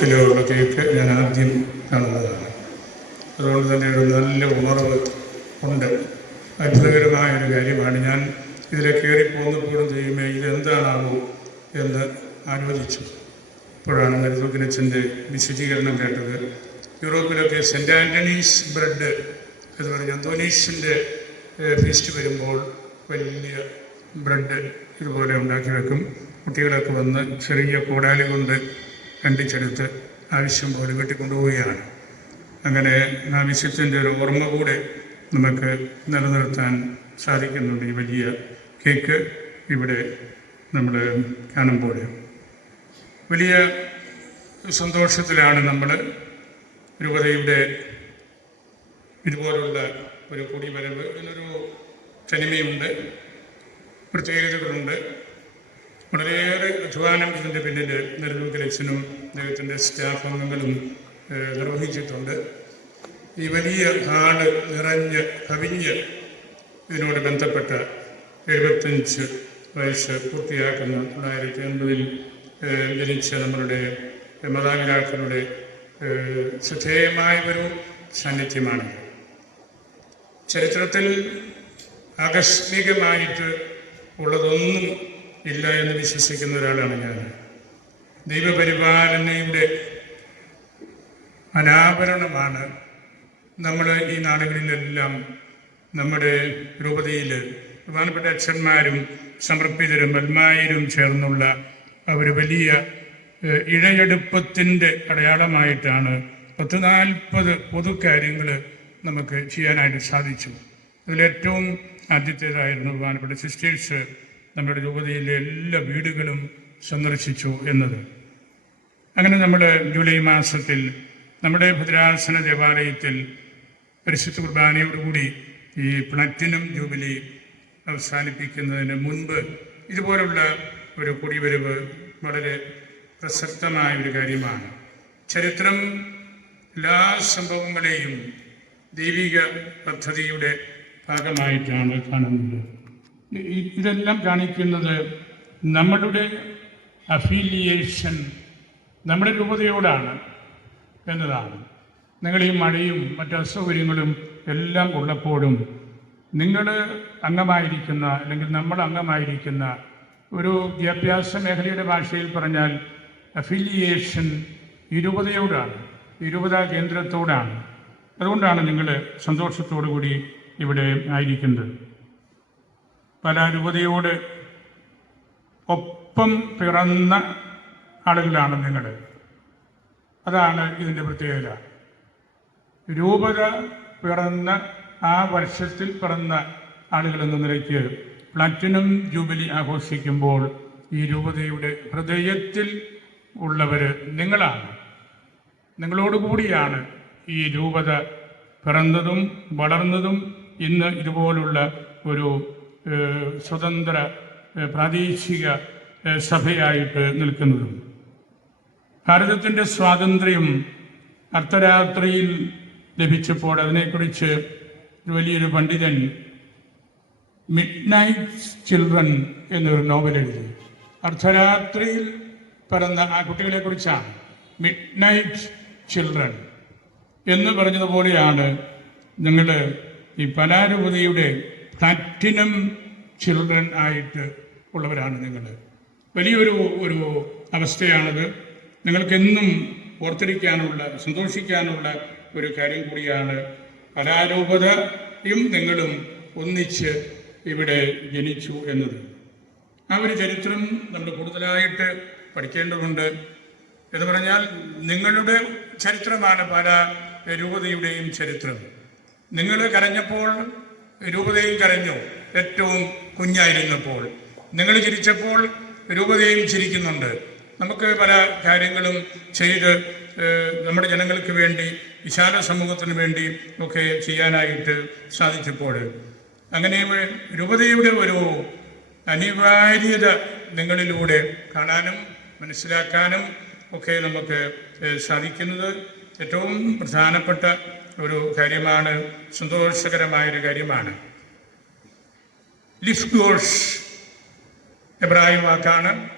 കിലോയുള്ള cake ഞാൻ ആദ്യം കാണുന്നതാണ്. അതുകൊണ്ട് തന്നെ ഒരു നല്ല ഉണർവ് ഉണ്ട്. അത്ഭുതകരമായ ഒരു കാര്യമാണ്. ഞാൻ ഇതിലെ കയറി പോകുന്നപ്പോഴും ചെയ്യുമേ ഇതെന്താണാവോ എന്ന് ആലോചിച്ചു. ഇപ്പോഴാണ് മരുതൂക്കിനച്ഛന്റെ വിശദീകരണം കേട്ടത്. യൂറോപ്പിലൊക്കെ സെന്റ് ആന്റണീസ് ബ്രെഡ് എന്ന് പറഞ്ഞ അന്തോനീസിന്റെ ഫീസ്റ്റ് വരുമ്പോൾ വലിയ ബ്രെഡ് ഇതുപോലെ ഉണ്ടാക്കി വെക്കും. കുട്ടികളൊക്കെ വന്ന് ചെറിയ കൂടാലി കൊണ്ട് കണ്ടിച്ചെടുത്ത് ആവശ്യം പോലെ വീട്ടിൽ കൊണ്ടുപോവുകയാണ് അങ്ങനെ ആവശ്യത്തിന്റെ ഒരു ഓർമ്മ കൂടെ നമുക്ക് നിലനിർത്താൻ സാധിക്കുന്നുണ്ട് ഈ വലിയ കേക്ക് ഇവിടെ നമ്മൾ കാണുമ്പോൾ. വലിയ സന്തോഷത്തിലാണ് നമ്മൾ രൂപതയുടെ ഇതുപോലുള്ള ഒരു കുടിവരവ് ഇതിനൊരു തനിമയുണ്ട് പ്രത്യേകതകളുണ്ട്. വളരെയേറെ അധ്വാനം ഇതിന്റെ പിന്നിൽ നെടുങ്കലച്ചനും അദ്ദേഹത്തിന്റെ സ്റ്റാഫ് അംഗങ്ങളും നിർവഹിച്ചിട്ടുണ്ട്. ഈ വലിയ ഹാൾ നിറഞ്ഞ് കവിഞ്ഞ് ഇതിനോട് ബന്ധപ്പെട്ട എഴുപത്തഞ്ച് വയസ്സ് പൂർത്തിയാക്കുന്ന തൊള്ളായിരത്തി എൺപതിൽ ജനിച്ച നമ്മളുടെ മാതാപിതാക്കളുടെ ശ്രദ്ധേയമായ ഒരു സാന്നിധ്യമാണ്. ചരിത്രത്തിൽ ആകസ്മികമായിട്ട് ഉള്ളതൊന്നും ഇല്ല എന്ന് വിശ്വസിക്കുന്ന ഒരാളാണ് ഞാൻ. ദൈവപരിപാലനയുടെ അനാവരണമാണ് നമ്മൾ ഈ നാടുകളിലെല്ലാം നമ്മുടെ രൂപതയിൽ പ്രധാനപ്പെട്ട അച്ഛന്മാരും സമർപ്പിതരും അൽമായരും ചേർന്നുള്ള ഒരു വലിയ ഇഴയെടുപ്പത്തിന്റെ അടയാളമായിട്ടാണ് പത്ത് നാൽപ്പത് പൊതുക്കാര്യങ്ങൾ നമുക്ക് ചെയ്യാനായിട്ട് സാധിച്ചു. അതിലേറ്റവും ആദ്യത്തേതായിരുന്നു പ്രധാനപ്പെട്ട സിസ്റ്റേഴ്സ് നമ്മുടെ രൂപതയിലെ എല്ലാ വീടുകളും സന്ദർശിച്ചു എന്നത്. അങ്ങനെ നമ്മൾ ജൂലൈ മാസത്തിൽ നമ്മുടെ ഭദ്രാസന ദേവാലയത്തിൽ പരിശുദ്ധ കുർബാനയോടുകൂടി ഈ പ്ലാറ്റിനം ജൂബിലി അവസാനിപ്പിക്കുന്നതിന് മുൻപ് ഇതുപോലുള്ള ഒരു കുടിവരവ് വളരെ പ്രസക്തമായ ഒരു കാര്യമാണ്. ചരിത്രം എല്ലാ സംഭവങ്ങളെയും ദൈവിക പദ്ധതിയുടെ ഭാഗമായിട്ടാണ് കാണുന്നത്. ഇതെല്ലാം കാണിക്കുന്നത് നമ്മളുടെ അഫിലിയേഷൻ നമ്മുടെ രൂപതയോടാണ് എന്നതാണ്. നിങ്ങൾ ഈ മഴയും മറ്റു അസൗകര്യങ്ങളും എല്ലാം ഉള്ളപ്പോഴും നിങ്ങൾ അംഗമായിരിക്കുന്ന അല്ലെങ്കിൽ നമ്മൾ അംഗമായിരിക്കുന്ന ഒരു വിദ്യാഭ്യാസ മേഖലയുടെ ഭാഷയിൽ പറഞ്ഞാൽ അഫിലിയേഷൻ ഇരുപതയോടാണ് ഇരുപത കേന്ദ്രത്തോടാണ്. അതുകൊണ്ടാണ് നിങ്ങൾ സന്തോഷത്തോടു കൂടി ഇവിടെ ആയിരിക്കുന്നത്. പല രൂപതയോട് ഒപ്പം പിറന്ന ആളുകളാണ് നിങ്ങൾ. അതാണ് ഇതിന്റെ പ്രത്യേകത. രൂപത പിറന്ന ആ വർഷത്തിൽ പിറന്ന ആളുകൾ എന്ന നിലയ്ക്ക് പ്ലാറ്റിനം ജൂബിലി ആഘോഷിക്കുമ്പോൾ ഈ രൂപതയുടെ ഹൃദയത്തിൽ ഉള്ളവർ നിങ്ങളാണ്. നിങ്ങളോടുകൂടിയാണ് ഈ രൂപത പിറന്നതും വളർന്നതും ഇന്ന് ഇതുപോലുള്ള ഒരു സ്വതന്ത്ര പ്രാദേശിക സഭയായിട്ട് നിൽക്കുന്നതും. ഭാരതത്തിന്റെ സ്വാതന്ത്ര്യം അർദ്ധരാത്രിയിൽ ലഭിച്ചപ്പോൾ അതിനെക്കുറിച്ച് വലിയൊരു പണ്ഡിതൻ മിഡ് നൈറ്റ് ചിൽഡ്രൻ എന്നൊരു നോവൽ എഴുതി. അർദ്ധരാത്രിയിൽ പിറന്ന ആ കുട്ടികളെ കുറിച്ചാണ് മിഡ് നൈറ്റ് ചിൽഡ്രൻ എന്ന് പറഞ്ഞതുപോലെയാണ് നിങ്ങൾ ഈ പലാരൂപതയുടെ പ്ലാറ്റിനം ചിൽഡ്രൻ ആയിട്ട് ഉള്ളവരാണ് നിങ്ങൾ വലിയൊരു ഒരു അവസ്ഥയാണത്. നിങ്ങൾക്കെന്നും ഓർത്തിരിക്കാനുള്ള സന്തോഷിക്കാനുള്ള ഒരു കാര്യം കൂടിയാണ് കലാരൂപതയും നിങ്ങളും ഒന്നിച്ച് ഇവിടെ ജനിച്ചു എന്നത്. ആ ഒരു ചരിത്രം നമ്മൾ കൂടുതലായിട്ട് പഠിക്കേണ്ടതുണ്ട്. എന്ന് പറഞ്ഞാൽ നിങ്ങളുടെ ചരിത്രമാണ് പല രൂപതയുടെയും ചരിത്രം. നിങ്ങൾ കരഞ്ഞപ്പോൾ രൂപതയും കരഞ്ഞു. ഏറ്റവും കുഞ്ഞായിരുന്നപ്പോൾ. നിങ്ങൾ ചിരിച്ചപ്പോൾ രൂപതയും ചിരിക്കുന്നുണ്ട്. നമുക്ക് പല കാര്യങ്ങളും ചെയ്ത് നമ്മുടെ ജനങ്ങൾക്ക് വേണ്ടി വിശാല സമൂഹത്തിന് വേണ്ടി ഒക്കെ ചെയ്യാനായിട്ട് സാധിച്ചപ്പോൾ. അങ്ങനെ രൂപതയുടെ ഒരു അനിവാര്യത നിങ്ങളിലൂടെ കാണാനും മനസ്സിലാക്കാനും ഒക്കെ നമുക്ക് സാധിക്കുന്നത് ഏറ്റവും പ്രധാനപ്പെട്ട ഒരു കാര്യമാണ് സന്തോഷകരമായൊരു കാര്യമാണ്. ലിഫ്ഗോഷ് എബ്രാഹിം വാക്കാണ്.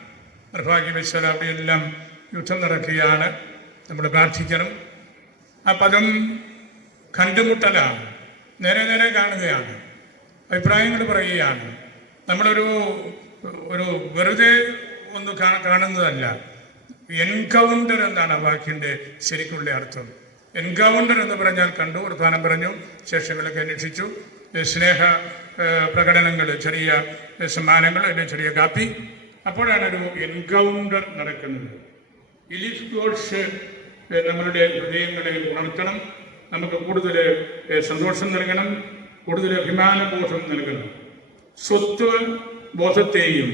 നിർഭാഗ്യവശാൽ അവിടെയെല്ലാം യുദ്ധം നടക്കുകയാണ്. നമ്മൾ പ്രാർത്ഥിക്കണം. ആ പദം കണ്ടുമുട്ടലാണ്. നേരെ നേരെ കാണുകയാണ്. അഭിപ്രായങ്ങൾ പറയുകയാണ്. നമ്മളൊരു ഒരു വെറുതെ ഒന്ന് കാണുന്നതല്ല. എൻകൗണ്ടർ എന്നാണ് ആ വാക്കിന്റെ ശരിക്കുള്ള അർത്ഥം. എൻകൗണ്ടർ എന്ന് പറഞ്ഞാൽ കണ്ടു വർത്തമാനം പറഞ്ഞു ശേഷങ്ങളൊക്കെ അന്വേഷിച്ചു. സ്നേഹ പ്രകടനങ്ങൾ ചെറിയ സമ്മാനങ്ങൾ അല്ലെങ്കിൽ ചെറിയ കാപ്പി. അപ്പോഴാണ് ഒരു എൻകൗണ്ടർ നടക്കുന്നത്. ഇലിഫ് ഏ, നമ്മളുടെ ഹൃദയങ്ങളെ ഉണർത്തണം. നമുക്ക് കൂടുതൽ സന്തോഷം നൽകണം കൂടുതൽ അഭിമാനബോധം നൽകണം. സ്വത്വ ബോധത്തെയും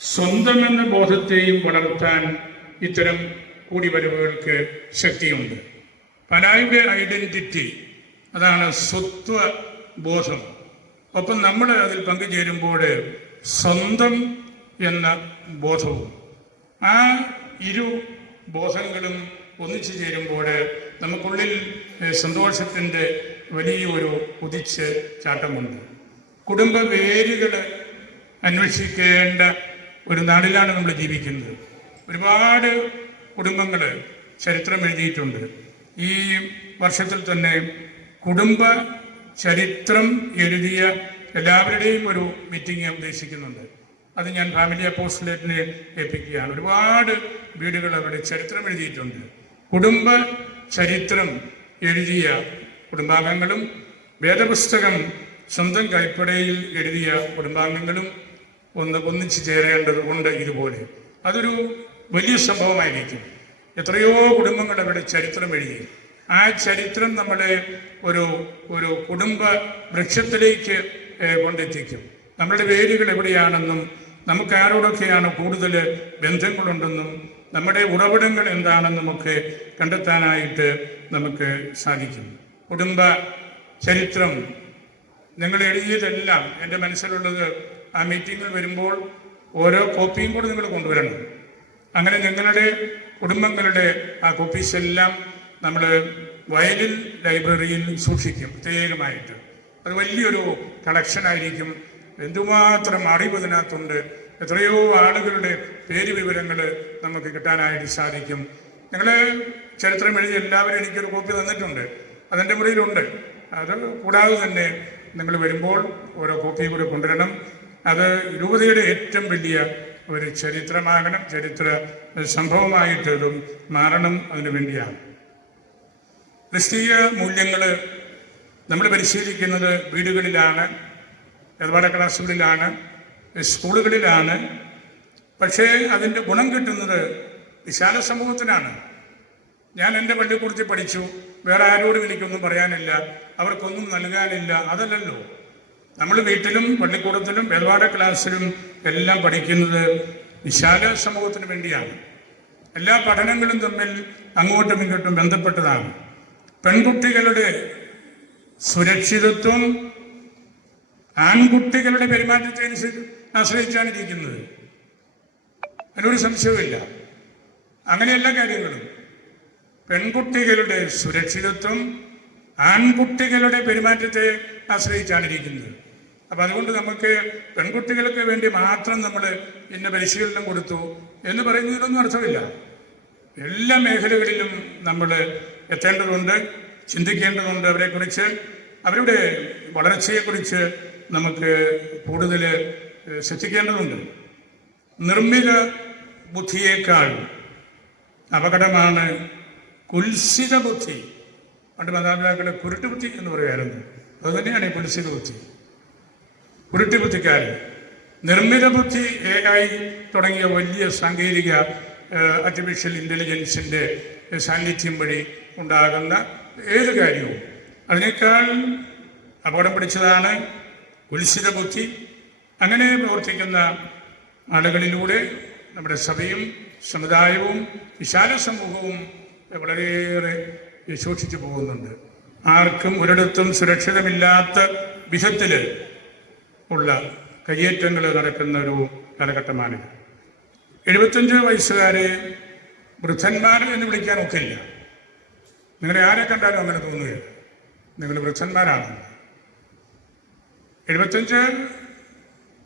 സ്വന്തമെന്ന ബോധത്തെയും വളർത്താൻ ഇത്തരം കൂടിവരവുകൾക്ക് ശക്തിയുണ്ട്. പലായുടെ ഐഡന്റിറ്റി അതാണ് സ്വത്വ ബോധം. ഒപ്പം നമ്മൾ അതിൽ പങ്കുചേരുമ്പോൾ സ്വന്തം എന്ന ബോധവും. ആ ഇരു ബോധങ്ങളും ഒന്നിച്ചു ചേരുമ്പോൾ നമുക്കുള്ളിൽ സന്തോഷത്തിന്റെ വലിയൊരു കുതിച്ച് ചാട്ടമുണ്ട്. കുടുംബ വേരുകൾ അന്വേഷിക്കേണ്ട ഒരു നാടിലാണ് നമ്മൾ ജീവിക്കുന്നത്. ഒരുപാട് കുടുംബങ്ങൾ ചരിത്രം എഴുതിയിട്ടുണ്ട്. ഈ വർഷത്തിൽ തന്നെ കുടുംബ ചരിത്രം എഴുതിയ എല്ലാവരുടെയും ഒരു മീറ്റിംഗ് ഞാൻ ഉദ്ദേശിക്കുന്നുണ്ട്. അത് ഞാൻ ഫാമിലി അപ്പോസ്റ്റലേറ്റിനെ ഏൽപ്പിക്കുകയാണ്. ഒരുപാട് വീടുകൾ അവരുടെ ചരിത്രം എഴുതിയിട്ടുണ്ട്. കുടുംബ ചരിത്രം എഴുതിയ കുടുംബാംഗങ്ങളും വേദപുസ്തകം സ്വന്തം കൈപ്പടയിൽ എഴുതിയ കുടുംബാംഗങ്ങളും ഒന്ന് ഒന്നിച്ചു ചേരേണ്ടതുകൊണ്ട് ഇതുപോലെ. അതൊരു വലിയ സംഭവമായിരിക്കും. എത്രയോ കുടുംബങ്ങൾ അവിടെ ചരിത്രം എഴുതി. ആ ചരിത്രം നമ്മളെ ഒരു ഒരു കുടുംബ വൃക്ഷത്തിലേക്ക് കൊണ്ടെത്തിക്കും. നമ്മുടെ വേരുകൾ എവിടെയാണെന്നും നമുക്ക് ആരോടൊക്കെയാണ് കൂടുതൽ ബന്ധങ്ങളുണ്ടെന്നും നമ്മുടെ ഉറവിടങ്ങൾ എന്താണെന്നും ഒക്കെ കണ്ടെത്താനായിട്ട് നമുക്ക് സാധിക്കും. കുടുംബ ചരിത്രം. നിങ്ങൾ എഴുതിയതെല്ലാം എന്റെ മനസ്സിലുള്ളത് ആ മീറ്റിങ്ങിൽ വരുമ്പോൾ ഓരോ കോപ്പിയും കൂടെ നിങ്ങൾ കൊണ്ടുവരണം. അങ്ങനെ ഞങ്ങളുടെ കുടുംബങ്ങളുടെ ആ കോപ്പീസ് എല്ലാം നമ്മൾ വയലിൽ ലൈബ്രറിയിൽ സൂക്ഷിക്കും പ്രത്യേകമായിട്ട്. അത് വലിയൊരു കളക്ഷനായിരിക്കും എന്തുമാത്രം അറിവ് ഇതിനകത്തുണ്ട്. എത്രയോ ആളുകളുടെ പേര് വിവരങ്ങൾ നമുക്ക് കിട്ടാനായിട്ട് സാധിക്കും. ഞങ്ങൾ ചരിത്രം എഴുതി എല്ലാവരും എനിക്കൊരു കോപ്പി തന്നിട്ടുണ്ട്. അതെന്റെ മുറിയിലുണ്ട്. അത് കൂടാതെ തന്നെ നിങ്ങൾ വരുമ്പോൾ ഓരോ കോപ്പി കൂടെ കൊണ്ടുവരണം. അത് രൂപതയുടെ ഏറ്റവും വലിയ ഒരു ചരിത്രമാകണം ചരിത്ര സംഭവമായിട്ടതും മാറണം അതിനു വേണ്ടിയാണ്. ക്രിസ്തീയ മൂല്യങ്ങൾ നമ്മൾ പരിശീലിക്കുന്നത് വീടുകളിലാണ് ഇടപാട് ക്ലാസ്സുകളിലാണ് സ്കൂളുകളിലാണ്. പക്ഷേ അതിന്റെ ഗുണം കിട്ടുന്നത് വിശാല സമൂഹത്തിനാണ്. ഞാൻ എന്റെ പള്ളിക്കൂടത്തിൽ പഠിച്ചു വേറെ ആരോടും എനിക്കൊന്നും പറയാനില്ല അവർക്കൊന്നും നൽകാനില്ല അതല്ലല്ലോ. നമ്മൾ വീട്ടിലും പള്ളിക്കൂടത്തിലും വേദപാഠ ക്ലാസ്സിലും എല്ലാം പഠിക്കുന്നത് വിശാല സമൂഹത്തിന് വേണ്ടിയാണ്. എല്ലാ പഠനങ്ങളും തമ്മിൽ അങ്ങോട്ടും ഇങ്ങോട്ടും ബന്ധപ്പെട്ടതാണ്. പെൺകുട്ടികളുടെ സുരക്ഷിതത്വം ആൺകുട്ടികളുടെ പെരുമാറ്റത്തെ ആശ്രയിച്ചാണ് ഇരിക്കുന്നത്. അതിനൊരു സംശയവുമില്ല. അങ്ങനെ എല്ലാ കാര്യങ്ങളും. പെൺകുട്ടികളുടെ സുരക്ഷിതത്വം ആൺകുട്ടികളുടെ പെരുമാറ്റത്തെ ആശ്രയിച്ചാണ് ഇരിക്കുന്നത്. അപ്പം അതുകൊണ്ട് നമുക്ക് പെൺകുട്ടികൾക്ക് വേണ്ടി മാത്രം നമ്മൾ ഇന്ന പരിശീലനം കൊടുത്തു എന്ന് പറയുന്നതിനൊന്നും അർത്ഥമില്ല. എല്ലാ മേഖലകളിലും നമ്മൾ എത്തേണ്ടതുണ്ട് ചിന്തിക്കേണ്ടതുണ്ട് അവരെക്കുറിച്ച്. അവരുടെ വളർച്ചയെക്കുറിച്ച് നമുക്ക് കൂടുതൽ ശ്രദ്ധിക്കേണ്ടതുണ്ട്. നിർമ്മിത ബുദ്ധിയേക്കാൾ അപകടമാണ് കുൽസിത ബുദ്ധി. പണ്ട് മാതാപിതാക്കളുടെ കുരുട്ടു ബുദ്ധി എന്ന് പറയുമായിരുന്നു അതുതന്നെയാണ് ഈ കുൽസിത ബുദ്ധി. കുരുട്ട് ബുദ്ധിക്കാരൻ നിർമ്മിത ബുദ്ധി എ ഐ തുടങ്ങിയ വലിയ സാങ്കേതിക ആർട്ടിഫിഷ്യൽ ഇന്റലിജൻസിന്റെ സാന്നിധ്യം വഴി ഉണ്ടാകുന്ന ഏത് കാര്യവും. അതിനേക്കാൾ അപകടം പിടിച്ചതാണ് കുൽസിത ബുദ്ധി അങ്ങനെ പ്രവർത്തിക്കുന്ന ആളുകളിലൂടെ നമ്മുടെ സഭയും സമുദായവും വിശാല സമൂഹവും വളരെയേറെ സൂക്ഷിച്ചു പോകുന്നുണ്ട്. ആർക്കും ഒരിടത്തും സുരക്ഷിതമില്ലാത്ത വിധത്തിൽ ഉള്ള കയ്യേറ്റങ്ങൾ നടക്കുന്ന ഒരു കാലഘട്ടമാണിത്. എഴുപത്തഞ്ച് വയസ്സുകാരെ വൃദ്ധന്മാർ എന്ന് വിളിക്കാൻ ഒക്കില്ല. നിങ്ങളെ ആരെ കണ്ടാലും അങ്ങനെ തോന്നുകയില്ല. നിങ്ങൾ വൃദ്ധന്മാരാണ്. എഴുപത്തഞ്ച്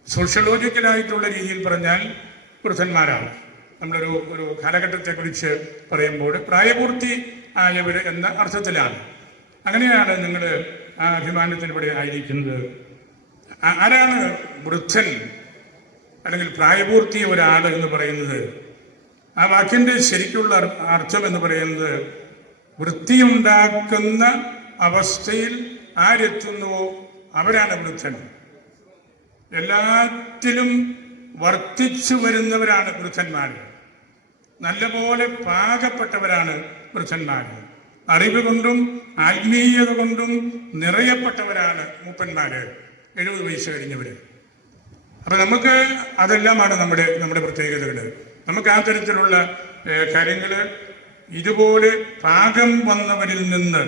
സോഷ്യോളജിക്കലായിട്ടുള്ള രീതിയിൽ പറഞ്ഞാൽ വൃദ്ധന്മാരാണ് നമ്മളൊരു ഒരു കാലഘട്ടത്തെക്കുറിച്ച് പറയുമ്പോൾ പ്രായപൂർത്തി ആയവർ എന്ന അർത്ഥത്തിലാണ്. അങ്ങനെയാണ് നിങ്ങൾ ആ അഭിമാനത്തിനിവിടെ ആയിരിക്കുന്നത്. ആരാണ് വൃദ്ധൻ അല്ലെങ്കിൽ പ്രായപൂർത്തിയ ഒരാൾ എന്ന് പറയുന്നത്? ആ വാക്കിന്റെ ശരിക്കുള്ള അർത്ഥം എന്ന് പറയുന്നത് വൃത്തിയുണ്ടാക്കുന്ന അവസ്ഥയിൽ ആരെത്തുന്നുവോ അവരാണ് വൃദ്ധൻ. എല്ലാറ്റിലും വർത്തിച്ചു വരുന്നവരാണ് വൃദ്ധന്മാർ. നല്ലപോലെ പാകപ്പെട്ടവരാണ് വൃദ്ധന്മാർ. അറിവ് കൊണ്ടും ആത്മീയത കൊണ്ടും നിറയപ്പെട്ടവരാണ് മൂപ്പന്മാര്. എഴുപത് വയസ്സ് കഴിഞ്ഞവര്. അപ്പൊ നമുക്ക് അതെല്ലാമാണ് നമ്മുടെ നമ്മുടെ പ്രത്യേകതകൾ നമുക്ക് ആ തരത്തിലുള്ള കാര്യങ്ങൾ ഇതുപോലെ പാകം വന്നവരിൽ നിന്ന്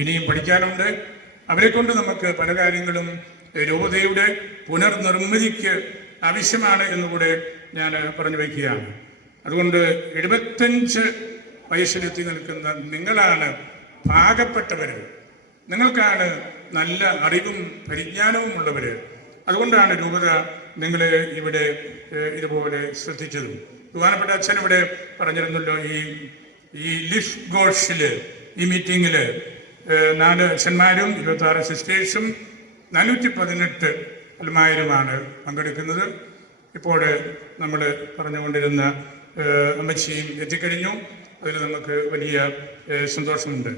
ഇനിയും പഠിക്കാനുണ്ട്. അവരെ കൊണ്ട് നമുക്ക് പല കാര്യങ്ങളും രൂപതയുടെ പുനർനിർമ്മിതിക്ക് ആവശ്യമാണ് എന്നുകൂടെ ഞാൻ പറഞ്ഞു വയ്ക്കുകയാണ്. അതുകൊണ്ട് എഴുപത്തഞ്ച് വയസ്സിലെത്തി നിൽക്കുന്ന നിങ്ങളാണ് പാകപ്പെട്ടവര്. നിങ്ങൾക്കാണ് നല്ല അറിവും പരിജ്ഞാനവും ഉള്ളവര്. അതുകൊണ്ടാണ് രൂപത നിങ്ങളെ ഇവിടെ ഇതുപോലെ ശ്രദ്ധിച്ചതും. ബഹുമാനപ്പെട്ട അച്ഛൻ ഇവിടെ പറഞ്ഞിരുന്നല്ലോ ഈ ഈ ലിഫ് ഗോഷിൽ ഈ മീറ്റിങ്ങിൽ ഏഹ്, നാല് അച്ഛന്മാരും ഇരുപത്തി ആറ് സിസ്റ്റേഴ്സും നാനൂറ്റി പതിനെട്ട് അൽമായരുമാണ് പങ്കെടുക്കുന്നത്. ഇപ്പോൾ നമ്മൾ പറഞ്ഞുകൊണ്ടിരുന്ന അമ്മച്ചിയും എത്തിക്കഴിഞ്ഞു. അതിൽ നമുക്ക് വലിയ സന്തോഷമുണ്ട്.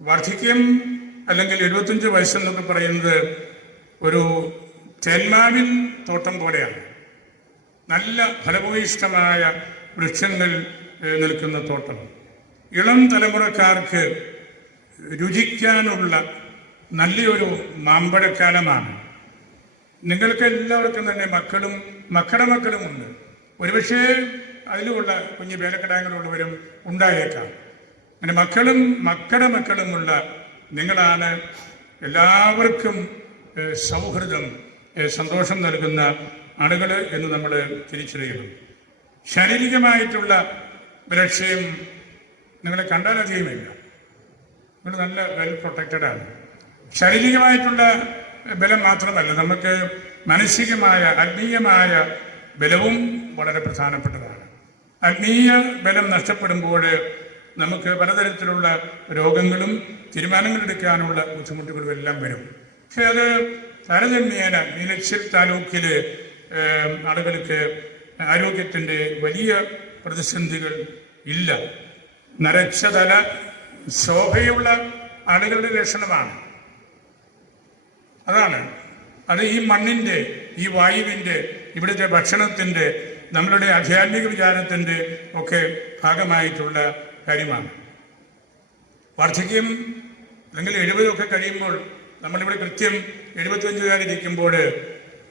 വാർദ്ധക്യം അല്ലെങ്കിൽ എഴുപത്തഞ്ച് വയസ്സെന്നൊക്കെ പറയുന്നത് ഒരു തേന്മാവിൻ തോട്ടം പോലെയാണ്. നല്ല ഫലഭൂയിഷ്ടമായ വൃക്ഷങ്ങൾ നിൽക്കുന്ന തോട്ടം. ഇളം തലമുറക്കാർക്ക് രുചിക്കാനുള്ള നല്ലൊരു മാമ്പഴക്കാലമാണ്. നിങ്ങൾക്ക് എല്ലാവർക്കും തന്നെ മക്കളും മക്കളുടെ മക്കളും ഉണ്ട് ഒരുപക്ഷേ അതിലുമുള്ള കുഞ്ഞു വേലക്കടായങ്ങളുള്ളവരും ഉണ്ടായേക്കാം. അങ്ങനെ മക്കളും മക്കളുടെ മക്കളുമുള്ള നിങ്ങളാണ് എല്ലാവർക്കും സൗഹൃദം സന്തോഷം നൽകുന്ന ആളുകൾ എന്ന് നമ്മൾ തിരിച്ചറിയണം ശാരീരികമായിട്ടുള്ള ബലക്ഷയം നിങ്ങളെ കണ്ടാൽ അധികമില്ല നിങ്ങൾ നല്ല വെൽ പ്രൊട്ടക്റ്റഡ് ആണ്. ശാരീരികമായിട്ടുള്ള ബലം മാത്രമല്ല നമുക്ക് മാനസികമായ ആത്മീയമായ ബലവും വളരെ പ്രധാനപ്പെട്ടതാണ്. ആത്മീയ ബലം നഷ്ടപ്പെടുമ്പോൾ നമുക്ക് പലതരത്തിലുള്ള രോഗങ്ങളും തീരുമാനങ്ങൾ എടുക്കാനുള്ള ബുദ്ധിമുട്ടുകളും എല്ലാം വരും. പക്ഷെ അത് താരതമ്യേന മീനച്ചിൽ താലൂക്കിൽ ആളുകൾക്ക് ആരോഗ്യത്തിന്റെ വലിയ പ്രതിസന്ധികൾ ഇല്ല. നരച്ച തല ശോഭയുള്ള ആളുകളുടെ ലക്ഷണമാണ് അതാണ്. അത് ഈ മണ്ണിന്റെ ഈ വായുവിന്റെ ഇവിടുത്തെ ഭക്ഷണത്തിന്റെ നമ്മളുടെ ആധ്യാത്മിക വിചാരത്തിന്റെ ഒക്കെ ഭാഗമായിട്ടുള്ള കാര്യമാണ്. വാർദ്ധക്യം അല്ലെങ്കിൽ എഴുപതൊക്കെ കഴിയുമ്പോൾ നമ്മളിവിടെ കൃത്യം എഴുപത്തിയഞ്ചുകാരിരിക്കുമ്പോൾ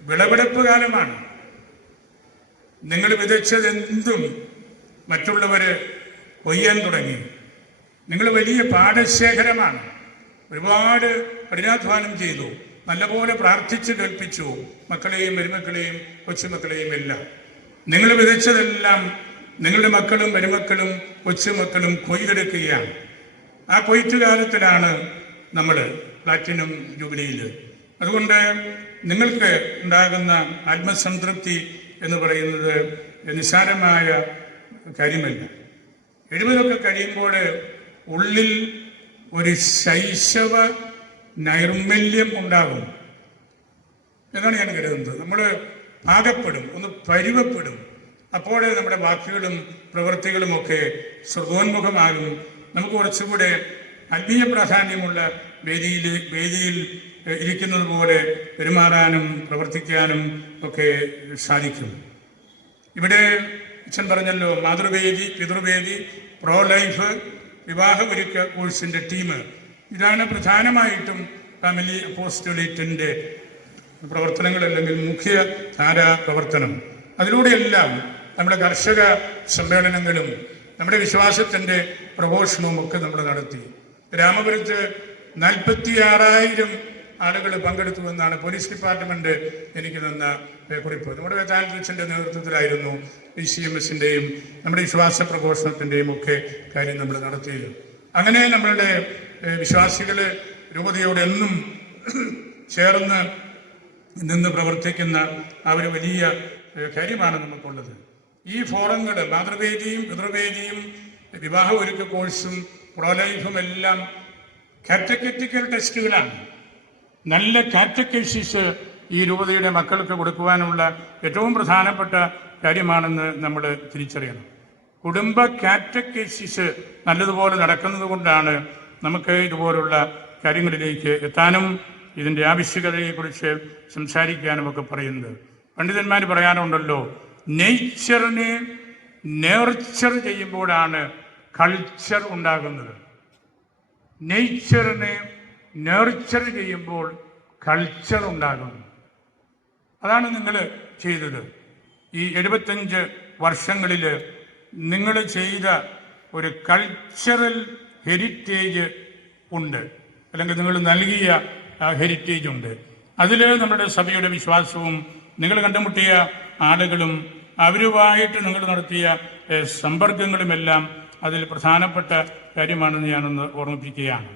വിളവെടുപ്പ് കാലമാണ്. നിങ്ങൾ വിതച്ചതെന്തും മറ്റുള്ളവർ കൊയ്യാൻ തുടങ്ങി. നിങ്ങൾ വലിയ പാടശേഖരമാണ്. ഒരുപാട് കഠിനാധ്വാനം ചെയ്തു. നല്ലപോലെ പ്രാർത്ഥിച്ച് കേൾപ്പിച്ചു. മക്കളെയും മരുമക്കളെയും കൊച്ചുമക്കളെയും എല്ലാം. നിങ്ങൾ വിതച്ചതെല്ലാം നിങ്ങളുടെ മക്കളും മരുമക്കളും കൊച്ചുമക്കളും കൊയ്തെടുക്കുകയാണ്. ആ കൊയ്ത്തുകാലത്തിലാണ് നമ്മൾ പ്ലാറ്റിനം ജൂബിലിയിൽ അതുകൊണ്ട് നിങ്ങൾക്ക് ഉണ്ടാകുന്ന ആത്മസംതൃപ്തി എന്ന് പറയുന്നത് നിസ്സാരമായ കാര്യമല്ല. എഴുപതൊക്കെ കഴിയുമ്പോൾ ഉള്ളിൽ ഒരു ശൈശവ നൈർമല്യം ഉണ്ടാകും. എന്നാണ് ഞാൻ കരുതുന്നത്. നമ്മൾ പാകപ്പെടും ഒന്ന് പരുവപ്പെടും. അപ്പോഴേ നമ്മുടെ വാക്കുകളും പ്രവൃത്തികളും ഒക്കെ സ്വർഗോന്മുഖമാകും നമുക്ക് കുറച്ചുകൂടെ ആത്മീയ പ്രാധാന്യമുള്ള വേദിയിൽ വേദിയിൽ ഇരിക്കുന്നത് പോലെ പെരുമാറാനും പ്രവർത്തിക്കാനും ഒക്കെ സാധിക്കും. ഇവിടെ അച്ഛൻ പറഞ്ഞല്ലോ മാതൃവേദി പിതൃവേദി പ്രോ ലൈഫ് വിവാഹ ഒരുക്ക കോഴ്സിന്റെ ടീം. ഇതാണ് പ്രധാനമായിട്ടും ഫാമിലി അപ്പോസ്റ്റോലേറ്റിന്റെ പ്രവർത്തനങ്ങൾ അല്ലെങ്കിൽ മുഖ്യ ധാരാ പ്രവർത്തനം. അതിലൂടെയെല്ലാം നമ്മുടെ കർഷക സമ്മേളനങ്ങളും നമ്മുടെ വിശ്വാസത്തിന്റെ പ്രഘോഷണവും ഒക്കെ നമ്മൾ നടത്തി. രാമപുരത്ത് നാൽപ്പത്തി ആറായിരം ആളുകൾ പങ്കെടുത്തുവെന്നാണ് പോലീസ് ഡിപ്പാർട്ട്മെന്റ് എനിക്ക് തന്ന കുറിപ്പ്. നമ്മുടെ വേദാന്തത്തിന്റെ നേതൃത്വത്തിലായിരുന്നു ഈ സി എം എസിന്റെയും നമ്മുടെ വിശ്വാസ പ്രഘോഷണത്തിന്റെയും ഒക്കെ കാര്യം നമ്മൾ നടത്തിയത്. അങ്ങനെ നമ്മളുടെ വിശ്വാസികൾ രൂപതയോട് എന്നും ചേർന്ന് നിന്ന് പ്രവർത്തിക്കുന്ന ആ ഒരു വലിയ കാര്യമാണ് നമുക്കുള്ളത്. ഈ ഫോറങ്ങൾ മാതൃവേദിയും പിതൃവേദിയും വിവാഹ ഒരുക്ക കോഴ്സും പ്രോലൈഫും എല്ലാം കാറ്റഗറ്റിക്കൽ ടെസ്റ്റുകളാണ്. നല്ല കാറ്റഗസിസ് ഈ രൂപതയുടെ മക്കൾക്ക് കൊടുക്കുവാനുള്ള ഏറ്റവും പ്രധാനപ്പെട്ട കാര്യമാണെന്ന് നമ്മൾ തിരിച്ചറിയണം. കുടുംബ കാറ്റഗസിസ് നല്ലതുപോലെ നടക്കുന്നത് കൊണ്ടാണ് നമുക്ക് ഇതുപോലുള്ള കാര്യങ്ങളിലേക്ക് എത്താനും ഇതിന്റെ ആവശ്യകതയെക്കുറിച്ച് സംസാരിക്കാനും ഒക്കെ പറയുന്നത്. പണ്ഡിതന്മാർ പറയാറുണ്ടല്ലോ നേച്ചറിനെ നേർച്ചർ ചെയ്യുമ്പോഴാണ് കൾച്ചർ ഉണ്ടാകുന്നത്. നേച്ചറിനെ നേർച്ചർ ചെയ്യുമ്പോൾ കൾച്ചർ ഉണ്ടാകുന്നു. അതാണ് നിങ്ങൾ ചെയ്തത്. ഈ എഴുപത്തഞ്ച് വർഷങ്ങളിൽ നിങ്ങൾ ചെയ്ത ഒരു കൾച്ചറൽ ഹെരിറ്റേജ് ഉണ്ട്. അല്ലെങ്കിൽ നിങ്ങൾ നൽകിയ ഹെരിറ്റേജ് ഉണ്ട്. അതിൽ നമ്മുടെ സഭയുടെ വിശ്വാസവും നിങ്ങൾ കണ്ടുമുട്ടിയ ആളുകളും അവരുമായിട്ട് നിങ്ങൾ നടത്തിയ സമ്പർക്കങ്ങളുമെല്ലാം അതിൽ പ്രധാനപ്പെട്ട കാര്യമാണെന്ന് ഞാനൊന്ന് ഓർമ്മിപ്പിക്കുകയാണ്.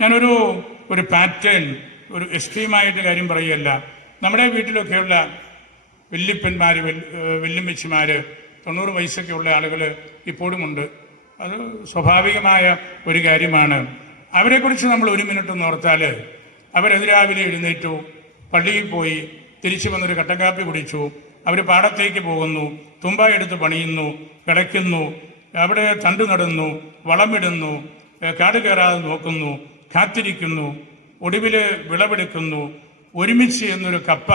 ഞാനൊരു ഒരു പാറ്റേൺ ഒരു എക്സ്ട്രീമായിട്ട് കാര്യം പറയുകയല്ല. നമ്മുടെ വീട്ടിലൊക്കെയുള്ള വല്യപ്പന്മാർ വല്യമ്മച്ചിമാർ തൊണ്ണൂറ് വയസ്സൊക്കെ ഉള്ള ആളുകൾ ഇപ്പോഴുമുണ്ട്. അത് സ്വാഭാവികമായ ഒരു കാര്യമാണ്. അവരെക്കുറിച്ച് നമ്മൾ ഒരു മിനിറ്റ് ഒന്ന് ഓർത്താൽ അവരതിരാവിലെ എഴുന്നേറ്റു പള്ളിയിൽ പോയി തിരിച്ചു വന്നൊരു കട്ടൻ കാപ്പി കുടിച്ചു. അവർ പാടത്തേക്ക് പോകുന്നു. തുമ്പ എടുത്ത് പണിയുന്നു. കിടക്കുന്നു. അവിടെ തണ്ടു നടുന്നു. വളമിടുന്നു കാട് കയറാതെ നോക്കുന്നു. കാത്തിരിക്കുന്നു. ഒടുവിൽ വിളവെടുക്കുന്നു. ഒരുമിച്ച് എന്നൊരു കപ്പ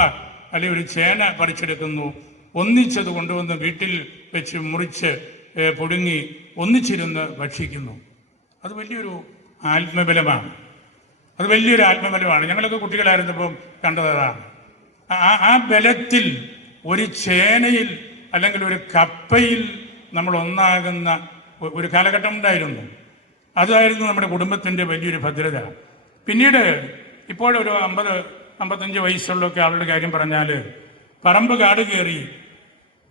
അല്ലെങ്കിൽ ഒരു ചേന പറിച്ചെടുക്കുന്നു. ഒന്നിച്ചത് കൊണ്ടുവന്ന് വീട്ടിൽ വെച്ച് മുറിച്ച് പൊടുങ്ങി ഒന്നിച്ചിരുന്ന് ഭക്ഷിക്കുന്നു. അത് വലിയൊരു ആത്മബലമാണ്. അത് വലിയൊരു ആത്മബലമാണ്. ഞങ്ങളൊക്കെ കുട്ടികളായിരുന്നപ്പം കണ്ടതാണ് ആ ബലത്തിൽ ഒരു ചേനയിൽ അല്ലെങ്കിൽ ഒരു കപ്പയിൽ നമ്മൾ ഒന്നാകുന്ന ഒരു കാലഘട്ടം ഉണ്ടായിരുന്നു. അതായിരുന്നു നമ്മുടെ കുടുംബത്തിന്റെ വലിയൊരു ഭദ്രത. പിന്നീട് ഇപ്പോഴൊരു അമ്പത് അമ്പത്തഞ്ച് വയസ്സുള്ളൊക്കെ ആളുടെ കാര്യം പറഞ്ഞാൽ പറമ്പ് കാട് കയറി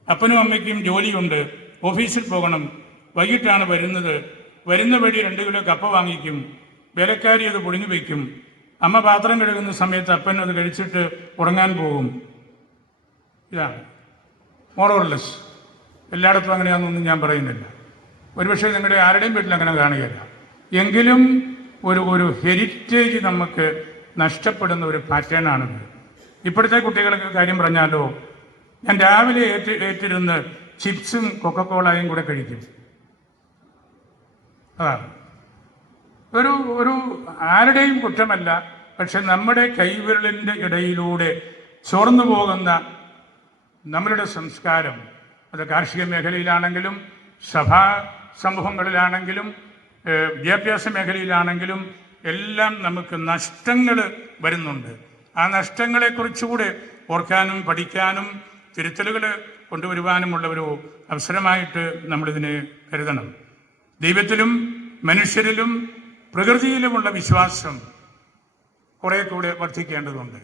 അപ്പനും അമ്മയ്ക്കും ജോലിയുണ്ട് ഓഫീസിൽ പോകണം വൈകിട്ടാണ് വരുന്നത് വരുന്ന വഴി രണ്ട് കിലോ കപ്പ വാങ്ങിക്കും വിലക്കാരി അത് പൊളിഞ്ഞു വയ്ക്കും അമ്മ പാത്രം കഴുകുന്ന സമയത്ത് അപ്പൻ അത് കഴിച്ചിട്ട് ഉറങ്ങാൻ പോകും. ഇതാണ് മോറോർലെസ് എല്ലായിടത്തും അങ്ങനെയാണെന്നൊന്നും ഞാൻ പറയുന്നില്ല. ഒരുപക്ഷെ നിങ്ങളുടെ ആരുടെയും വീട്ടിൽ അങ്ങനെ കാണുകയില്ല. എങ്കിലും ഒരു ഒരു ഹെരിറ്റേജ് നമുക്ക് നഷ്ടപ്പെടുന്ന ഒരു പാറ്റേൺ ഇപ്പോഴത്തെ കുട്ടികൾക്ക് കാര്യം പറഞ്ഞാലോ ഞാൻ രാവിലെ ഏറ്റ് ഏറ്റിരുന്ന് ചിപ്സും കൊക്കക്കോളയും കൂടെ കഴിക്കും. അതാണ് ഒരു ഒരു ആരുടെയും കുറ്റമല്ല പക്ഷെ നമ്മുടെ കൈവിരലിന്റെ ഇടയിലൂടെ ചോർന്നു പോകുന്ന നമ്മളുടെ സംസ്കാരം അത് കാർഷിക മേഖലയിലാണെങ്കിലും സഭാ സമൂഹങ്ങളിലാണെങ്കിലും വിദ്യാഭ്യാസ മേഖലയിലാണെങ്കിലും എല്ലാം നമുക്ക് നഷ്ടങ്ങൾ വരുന്നുണ്ട്. ആ നഷ്ടങ്ങളെക്കുറിച്ചുകൂടെ ഓർക്കാനും പഠിക്കാനും തിരുത്തലുകൾ കൊണ്ടുവരുവാനുമുള്ള ഒരു അവസരമായിട്ട് നമ്മളിതിനെ കരുതണം. ദൈവത്തിലും മനുഷ്യരിലും പ്രകൃതിയിലുമുള്ള വിശ്വാസം കുറെ കൂടെ വർദ്ധിക്കേണ്ടതുണ്ട്.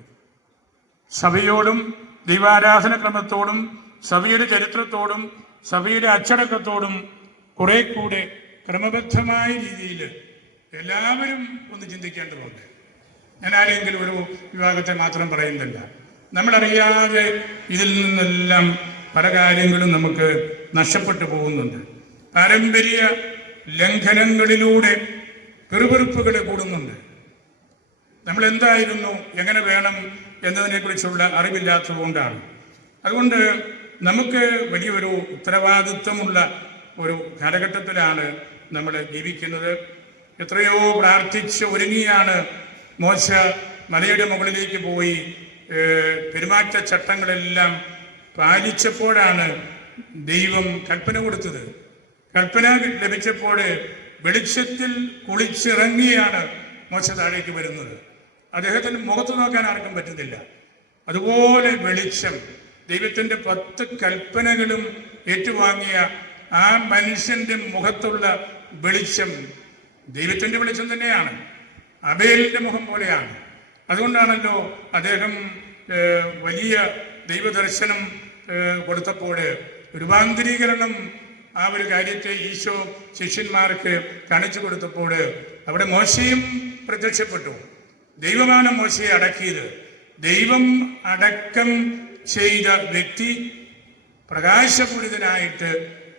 സഭയോടും ദൈവാരാധന ക്രമത്തോടും സഭയുടെ ചരിത്രത്തോടും സഭയുടെ അച്ചടക്കത്തോടും കുറെ കൂടെ ക്രമബദ്ധമായ രീതിയിൽ എല്ലാവരും ഒന്ന് ചിന്തിക്കേണ്ടതുണ്ട്. ഞാൻ ആരെങ്കിലും ഒരു വിഭാഗത്തെ മാത്രം പറയുന്നില്ല. നമ്മളറിയാതെ ഇതിൽ നിന്നെല്ലാം പല കാര്യങ്ങളും നമുക്ക് നഷ്ടപ്പെട്ടു പോകുന്നുണ്ട്. പാരമ്പര്യ ലംഘനങ്ങളിലൂടെ പെറുപെറുപ്പുകൾ കൂടുന്നുണ്ട്. നമ്മൾ എന്തായിരുന്നു എങ്ങനെ വേണം എന്നതിനെക്കുറിച്ചുള്ള അറിവില്ലാത്തതുകൊണ്ടാണ്. അതുകൊണ്ട് നമുക്ക് വലിയൊരു ഉത്തരവാദിത്വമുള്ള ഒരു കാലഘട്ടത്തിലാണ് നമ്മൾ ജീവിക്കുന്നത്. എത്രയോ പ്രാർത്ഥിച്ച് ഒരുങ്ങിയാണ് മോശ മലയുടെ മുകളിലേക്ക് പോയി പെരുമാറ്റ ചട്ടങ്ങളെല്ലാം പാലിച്ചപ്പോഴാണ് ദൈവം കൽപ്പന കൊടുത്തത്. കൽപ്പന ലഭിച്ചപ്പോൾ വെളിച്ചത്തിൽ കുളിച്ചിറങ്ങിയാണ് മോശ താഴേക്ക് വരുന്നത്. അദ്ദേഹത്തിന് മുഖത്ത് നോക്കാൻ ആർക്കും പറ്റുന്നില്ല. അതുപോലെ വെളിച്ചം. ദൈവത്തിന്റെ പത്ത് കൽപ്പനകളും ഏറ്റുവാങ്ങിയ ആ മനുഷ്യന്റെ മുഖത്തുള്ള വെളിച്ചം ദൈവത്തിന്റെ വെളിച്ചം തന്നെയാണ്. അബേലിന്റെ മുഖം പോലെയാണ്. അതുകൊണ്ടാണല്ലോ അദ്ദേഹം വലിയ ദൈവദർശനം കൊടുത്തപ്പോൾ രൂപാന്തരീകരണം ആ ഒരു കാര്യത്തെ ഈശോ ശിഷ്യന്മാർക്ക് കാണിച്ചു കൊടുത്തപ്പോൾ അവിടെ മോശയും പ്രത്യക്ഷപ്പെട്ടു. ദൈവമാണ് മോശയെ അടക്കിയത്. ദൈവം അടക്കം ചെയ്ത വ്യക്തി പ്രകാശപൂരിതനായിട്ട്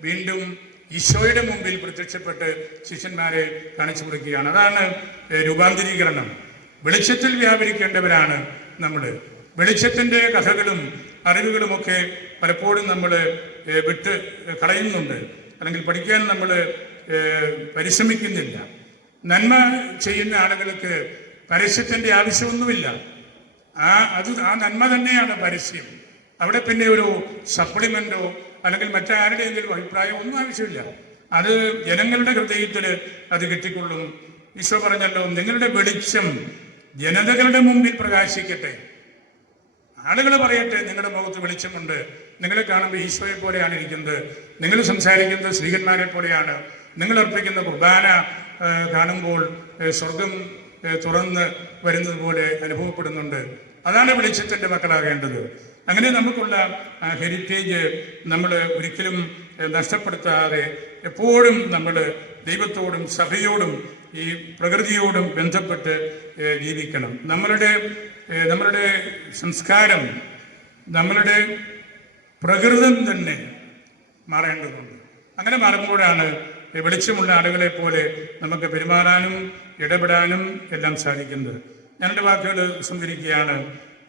വീണ്ടും ഈശോയുടെ മുമ്പിൽ പ്രത്യക്ഷപ്പെട്ട് ശിഷ്യന്മാരെ കാണിച്ചു കൊടുക്കുകയാണ്. അതാണ് രൂപാന്തരീകരണം. വെളിച്ചത്തിൽ വ്യാപരിക്കേണ്ടവരാണ് നമ്മൾ വെളിച്ചത്തിന്റെ കഥകളും അറിവുകളുമൊക്കെ പലപ്പോഴും നമ്മൾ വിട്ട് കളയുന്നുണ്ട്. അല്ലെങ്കിൽ പഠിക്കാൻ നമ്മൾ പരിശ്രമിക്കുന്നില്ല. നന്മ ചെയ്യുന്ന ആളുകൾക്ക് പരസ്യത്തിന്റെ ആവശ്യമൊന്നുമില്ല. ആ അത് ആ നന്മ തന്നെയാണ് പരസ്യം. അവിടെ പിന്നെ ഒരു സപ്ലിമെന്റോ അല്ലെങ്കിൽ മറ്റാരുടെയെങ്കിലും അഭിപ്രായമോ ഒന്നും ആവശ്യമില്ല. അത് ജനങ്ങളുടെ ഹൃദയത്തിൽ അത് കിട്ടിക്കൊള്ളും ഈശോ പറഞ്ഞല്ലോ നിങ്ങളുടെ വെളിച്ചം ജനതകളുടെ മുമ്പിൽ പ്രകാശിക്കട്ടെ. ആളുകൾ പറയട്ടെ നിങ്ങളുടെ മുഖത്ത് വെളിച്ചമുണ്ട് നിങ്ങളെ കാണുമ്പോൾ ഈശോയെ പോലെയാണ് ഇരിക്കുന്നത്. നിങ്ങൾ സംസാരിക്കുന്നത് സ്ത്രീകന്മാരെ പോലെയാണ്. നിങ്ങൾ അർപ്പിക്കുന്ന കുർബാന കാണുമ്പോൾ സ്വർഗം തുറന്ന് വരുന്നത് പോലെ അനുഭവപ്പെടുന്നുണ്ട്. അതാണ് വെളിച്ചത്തിന്റെ മക്കളാകേണ്ടത്. അങ്ങനെ നമുക്കുള്ള ഹെറിറ്റേജ് നമ്മൾ ഒരിക്കലും നഷ്ടപ്പെടുത്താതെ എപ്പോഴും നമ്മൾ ദൈവത്തോടും സഭയോടും ഈ പ്രകൃതിയോടും ബന്ധപ്പെട്ട് ജീവിക്കണം. നമ്മളുടെ നമ്മളുടെ സംസ്കാരം നമ്മളുടെ പ്രകൃതം തന്നെ മാറേണ്ടതുണ്ട്. അങ്ങനെ മാറുമ്പോഴാണ് വെളിച്ചമുള്ള ആളുകളെ പോലെ നമുക്ക് പെരുമാറാനും ഇടപെടാനും എല്ലാം സാധിക്കുന്നത്. ഞാൻ എന്റെ വാക്കുകൾ സംഭരിക്കുകയാണ്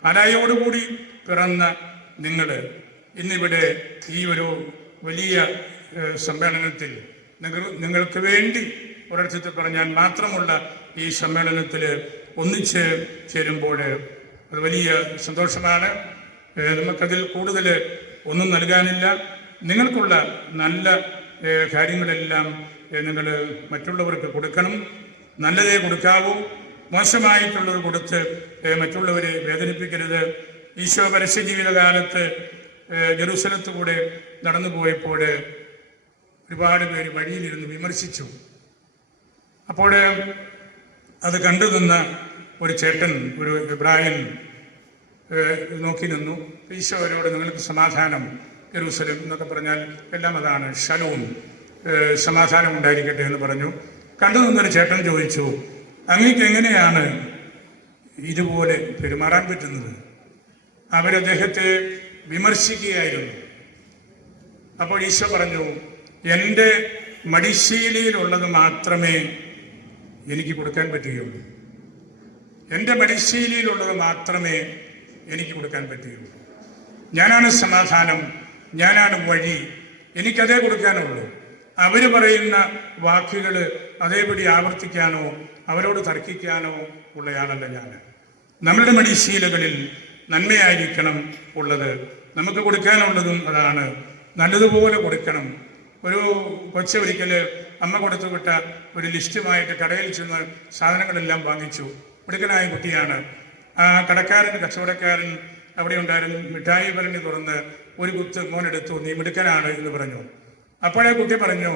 പാലായോടുകൂടി പിറന്ന നിങ്ങൾ ഇന്നിവിടെ ഈ ഒരു വലിയ സമ്മേളനത്തിൽ നിങ്ങൾ നിങ്ങൾക്ക് വേണ്ടി ഒരർത്ഥത്തിൽ പറഞ്ഞാൽ മാത്രമുള്ള ഈ സമ്മേളനത്തിൽ ഒന്നിച്ച് ചേരുമ്പോൾ അത് വലിയ സന്തോഷമാണ്. നമുക്കതിൽ കൂടുതൽ ഒന്നും നൽകാനില്ല. നിങ്ങൾക്കുള്ള നല്ല കാര്യങ്ങളെല്ലാം നിങ്ങൾ മറ്റുള്ളവർക്ക് കൊടുക്കണം. നല്ലതേ കൊടുക്കാവൂ. മോശമായിട്ടുള്ളത് കൊടുത്ത് മറ്റുള്ളവരെ വേദനിപ്പിക്കരുത്. ഈശോ പരസ്യ ജീവിതകാലത്ത് ജെറൂസലത്ത് കൂടെ നടന്നു പോയപ്പോൾ ഒരുപാട് പേര് വഴിയിലിരുന്ന് വിമർശിച്ചു. അപ്പോൾ അത് കണ്ടു നിന്ന ഒരു ചേട്ടൻ ഒരു ഇബ്രാഹിം നോക്കി നിന്നു. ഈശോ അവരോട് നിങ്ങൾക്ക് സമാധാനം ജെറൂസലം എന്നൊക്കെ പറഞ്ഞാൽ എല്ലാം അതാണ്. ഷലവും സമാധാനം ഉണ്ടായിരിക്കട്ടെ എന്ന് പറഞ്ഞു. കണ്ടു നിന്നൊരു ചേട്ടൻ ചോദിച്ചു അങ്ങേക്ക് എങ്ങനെയാണ് ഇതുപോലെ പെരുമാറാൻ പറ്റുന്നത്? അവരദ്ദേഹത്തെ വിമർശിക്കുകയായിരുന്നു. അപ്പോൾ ഈശോ പറഞ്ഞു എന്റെ മടിശീലിയിലുള്ളത് മാത്രമേ എനിക്ക് കൊടുക്കാൻ പറ്റുകയുള്ളൂ. എന്റെ പരിശീലിയിലുള്ളത് മാത്രമേ എനിക്ക് കൊടുക്കാൻ പറ്റുകയുള്ളൂ. ഞാനാണ് സമാധാനം ഞാനാണ് വഴി എനിക്കതേ കൊടുക്കാനുള്ളൂ. അവർ പറയുന്ന വാക്കുകൾ അതേപടി ആവർത്തിക്കാനോ അവരോട് തർക്കിക്കാനോ ഉള്ളയാളല്ല ഞാൻ. നമ്മളുടെ മടിശീലകളിൽ നന്മയായിരിക്കണം ഉള്ളത്. നമുക്ക് കൊടുക്കാനുള്ളതും അതാണ്. നല്ലതുപോലെ കൊടുക്കണം. ഒരു കൊച്ച ഒരിക്കൽ അമ്മ കൊടുത്തു വിട്ട ഒരു ലിസ്റ്റുമായിട്ട് കടയിൽ ചെന്ന് സാധനങ്ങളെല്ലാം വാങ്ങിച്ചു. മിടുക്കനായ കുട്ടിയാണ്. ആ കടക്കാരൻ കച്ചവടക്കാരൻ അവിടെ ഉണ്ടായിരുന്നു. മിഠായി ഭരണി തുറന്ന് ഒരു കുത്ത് മോനെടുത്തു നീ മിടുക്കനാണ് എന്ന് പറഞ്ഞു. അപ്പോഴേ കുട്ടി പറഞ്ഞു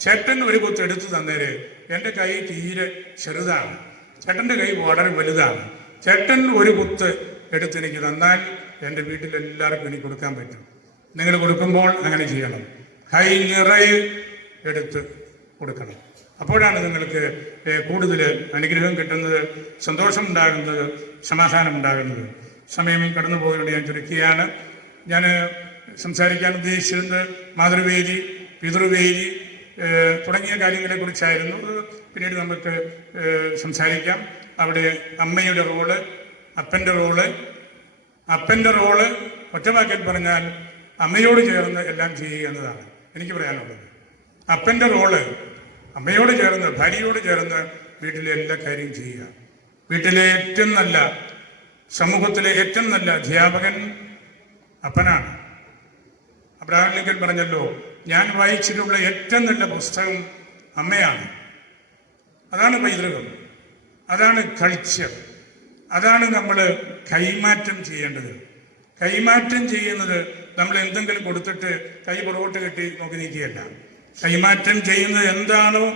ചേട്ടൻ ഒരു കുത്ത് എടുത്തു തന്നേര്. എന്റെ കൈ തീരെ ചെറുതാണ്. ചേട്ടന്റെ കൈ വളരെ വലുതാണ്. ചേട്ടൻ ഒരു കുത്ത് എടുത്ത് എനിക്ക് തന്നാൽ എന്റെ വീട്ടിൽ എല്ലാവർക്കും എനിക്ക് കൊടുക്കാൻ പറ്റും. നിങ്ങൾ കൊടുക്കുമ്പോൾ അങ്ങനെ ചെയ്യണം. കൈ നിറയെ എടുത്ത് കൊടുക്കണം. അപ്പോഴാണ് നിങ്ങൾക്ക് കൂടുതൽ അനുഗ്രഹം കിട്ടുന്നത് സന്തോഷം ഉണ്ടാകുന്നത് സമാധാനം ഉണ്ടാകുന്നത് സമയം കടന്നു പോകുന്നുണ്ട് ഞാൻ ചുരുക്കുകയാണ് ഞാൻ സംസാരിക്കാൻ ഉദ്ദേശിച്ചിരുന്നത് മാതൃവേദി പിതൃവേദി തുടങ്ങിയ കാര്യങ്ങളെക്കുറിച്ചായിരുന്നു. കുറിച്ചായിരുന്നു പിന്നീട് നമുക്ക് സംസാരിക്കാം. അവിടെ അമ്മയുടെ റോൾ അപ്പന്റെ റോൾ. അപ്പന്റെ റോൾ ഒറ്റവാക്കിൽ പറഞ്ഞാൽ അമ്മയോട് ചേർന്ന് എല്ലാം ചെയ്യുക എന്നതാണ് എനിക്ക് പറയാനുള്ളത്. അപ്പന്റെ റോൾ അമ്മയോട് ചേർന്ന് ഭാര്യയോട് ചേർന്ന് വീട്ടിലെ എല്ലാ കാര്യവും ചെയ്യുക. വീട്ടിലെ ഏറ്റവും നല്ല സമൂഹത്തിലെ ഏറ്റവും നല്ല അധ്യാപകൻ അപ്പനാണ്. അബ്രഹാം ലിങ്കൻ പറഞ്ഞല്ലോ ഞാൻ വായിച്ചിട്ടുള്ള ഏറ്റവും നല്ല പുസ്തകം അമ്മയാണ്. അതാണ് പൈതൃകം. അതാണ് കൾച്ചർ. അതാണ് നമ്മൾ കൈമാറ്റം ചെയ്യേണ്ടത്. കൈമാറ്റം ചെയ്യുന്നത് നമ്മൾ എന്തെങ്കിലും കൊടുത്തിട്ട് കൈ പുറകോട്ട് കെട്ടി നോക്കി നീക്കിയല്ല കൈമാറ്റം ചെയ്യുന്നത് എന്താണോ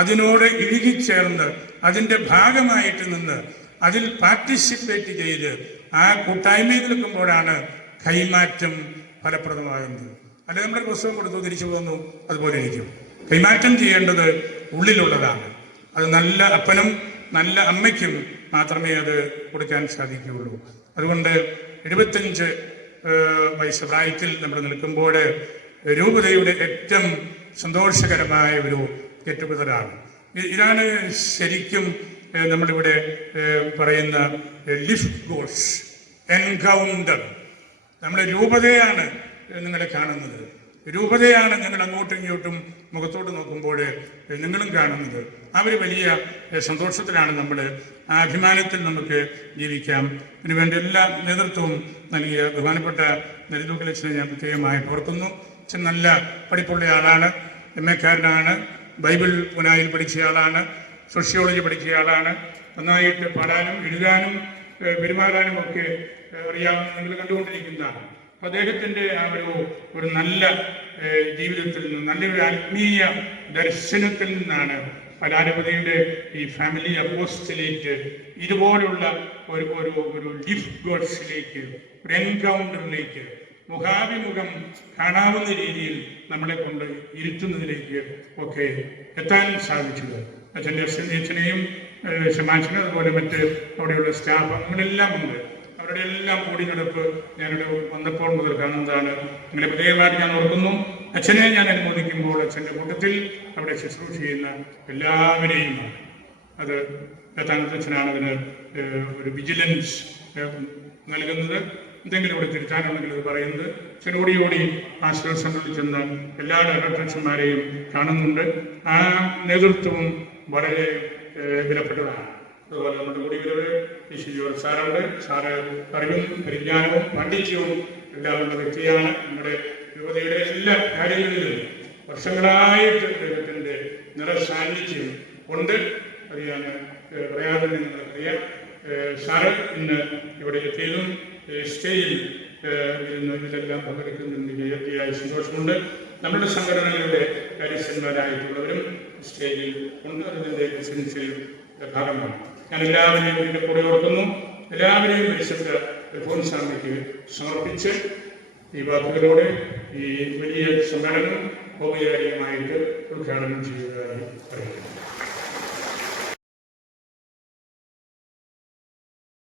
അതിനോട് ഇഴുകിച്ചേർന്ന് അതിന്റെ ഭാഗമായിട്ട് നിന്ന് അതിൽ പാർട്ടിസിപ്പേറ്റ് ചെയ്ത് ആ കൂട്ടായ്മയിൽ നിൽക്കുമ്പോഴാണ് കൈമാറ്റം ഫലപ്രദമാകുന്നത്. അല്ലെ നമ്മുടെ പുസ്തകം കൊടുത്തു തിരിച്ചു പോന്നു അതുപോലെ ഇരിക്കും. കൈമാറ്റം ചെയ്യേണ്ടത് ഉള്ളിലുള്ളതാണ്. അത് നല്ല അപ്പനും നല്ല അമ്മയ്ക്കും മാത്രമേ അത് കൊടുക്കാൻ സാധിക്കുകയുള്ളൂ. അതുകൊണ്ട് എഴുപത്തഞ്ച് വയസ്സ് പ്രായത്തിൽ നമ്മൾ നിൽക്കുമ്പോൾ രൂപതയുടെ ഏറ്റവും സന്തോഷകരമായ ഒരു ഗെറ്റുഗതറാണ് ഇതാണ് ശരിക്കും നമ്മളിവിടെ പറയുന്ന ലിഫ്റ്റ് ഗോൾസ് എൻകൗണ്ടർ. നമ്മുടെ രൂപതയാണ് നിങ്ങളെ കാണുന്നത്. രൂപതയാണ് നിങ്ങൾ അങ്ങോട്ടും ഇങ്ങോട്ടും മുഖത്തോട്ട് നോക്കുമ്പോൾ നിങ്ങളും കാണുന്നത്. അവർ വലിയ സന്തോഷത്തിലാണ് നമ്മൾ ആ അഭിമാനത്തിൽ നമുക്ക് ജീവിക്കാം. ഇതിനുവേണ്ട എല്ലാ നേതൃത്വവും നൽകിയ ബഹുമാനപ്പെട്ട നരിതൂക്കലക്ഷനെ ഞാൻ പ്രത്യേകമായി ഓർക്കുന്നു. അച്ഛൻ നല്ല പഠിപ്പുള്ള ആളാണ്. എം എക്കാരനാണ് ബൈബിൾ പുനായിൽ പഠിച്ച ആളാണ്. സോഷ്യോളജി പഠിച്ച ആളാണ്. നന്നായിട്ട് പാടാനും എഴുതാനും പെരുമാറാനും ഒക്കെ അറിയാമെന്ന് നിങ്ങൾ കണ്ടുകൊണ്ടിരിക്കുന്നതാണ്. അദ്ദേഹത്തിന്റെ ആ ഒരു ഒരു നല്ല ജീവിതത്തിൽ നിന്ന് നല്ലൊരു ആത്മീയ ദർശനത്തിൽ നിന്നാണ് പലാരപതിയുടെ ഈ ഫാമിലി അപ്പോസ്റ്റലേറ്റ് ഇതുപോലുള്ള ഒരു ഒരു ഒരു ലിഫ് ഗോഡ്സിലേക്ക് ഒരു എൻകൗണ്ടറിലേക്ക് മുഖാഭിമുഖം കാണാവുന്ന രീതിയിൽ നമ്മളെ കൊണ്ട് ഇരുത്തുന്നതിലേക്ക് ഒക്കെ എത്താൻ സാധിച്ചത് അച്ഛന്റെ അച്ഛനെയും ശമാശനും അതുപോലെ മറ്റ് അവിടെയുള്ള സ്റ്റാഫ് അങ്ങനെല്ലാം ഉണ്ട്. അവരുടെ എല്ലാം കൂടി നടപ്പ് ഞാനിവിടെ വന്നപ്പോൾ മുതൽ കാണുന്നതാണ്. അങ്ങനെ പ്രത്യേകമായിട്ട് ഞാൻ ഓർക്കുന്നു. അച്ഛനെ ഞാൻ അനുമോദിക്കുമ്പോൾ അച്ഛന്റെ കൂട്ടത്തിൽ അവിടെ ശുശ്രൂഷ ചെയ്യുന്ന എല്ലാവരെയും അത് അച്ഛനാണ് അതിന് ഒരു വിജിലൻസ് നൽകുന്നത്. എന്തെങ്കിലും ഇവിടെ തിരുത്താനുണ്ടെങ്കിൽ അത് പറയുന്നത് ചിലോടി ഓടി ആശ്വാസങ്ങളിൽ ചെന്ന് എല്ലാ ഡയറക്ടർമാരെയും കാണുന്നുണ്ട്. ആ നേതൃത്വവും വളരെ വിലപ്പെട്ടതാണ്. അതുപോലെ നമ്മുടെ കൂടി ഇവർ ടി സി ജോർജ് സാറുണ്ട്. സാറ് അറിവും പരിജ്ഞാനവും പാണ്ഡിത്യവും എല്ലാം ഉള്ള വ്യക്തിയാണ്. നമ്മുടെ യുവതയുടെ എല്ലാ കാര്യങ്ങളിലും വർഷങ്ങളായിട്ട് ദൈവത്തിന്റെ നിറസാന്നിധ്യം ഉണ്ട്. അത് ഞാൻ പറയാതെ നിങ്ങൾക്കറിയാം സാറ് ഇന്ന് ഇവിടെ എത്തിയതും സ്റ്റേജിൽ ഇരുന്ന് ഇതെല്ലാം പങ്കെടുക്കുന്നതിന് അതിയായ സന്തോഷമുണ്ട്. നമ്മുടെ സംഘടനകളുടെ കാര്യസ്ഥന്മാരായിട്ടുള്ളവരും സ്റ്റേജിൽ ഉണ്ട്. അതിന്റെ പ്രസിഡൻസിൽ ഭാഗമാണ്. ഞാൻ എല്ലാവരെയും ഇതിന്റെ കൂടെ ഓർക്കുന്നു. എല്ലാവരെയും പരിശുദ്ധ സ്വാമിക്ക് സമർപ്പിച്ച് ഈ വാക്കുകളോടെ ഈ വലിയ സമ്മേളനം ഔപചാരികമായിട്ട് ഉദ്ഘാടനം ചെയ്യുന്നതായി പറയുന്നു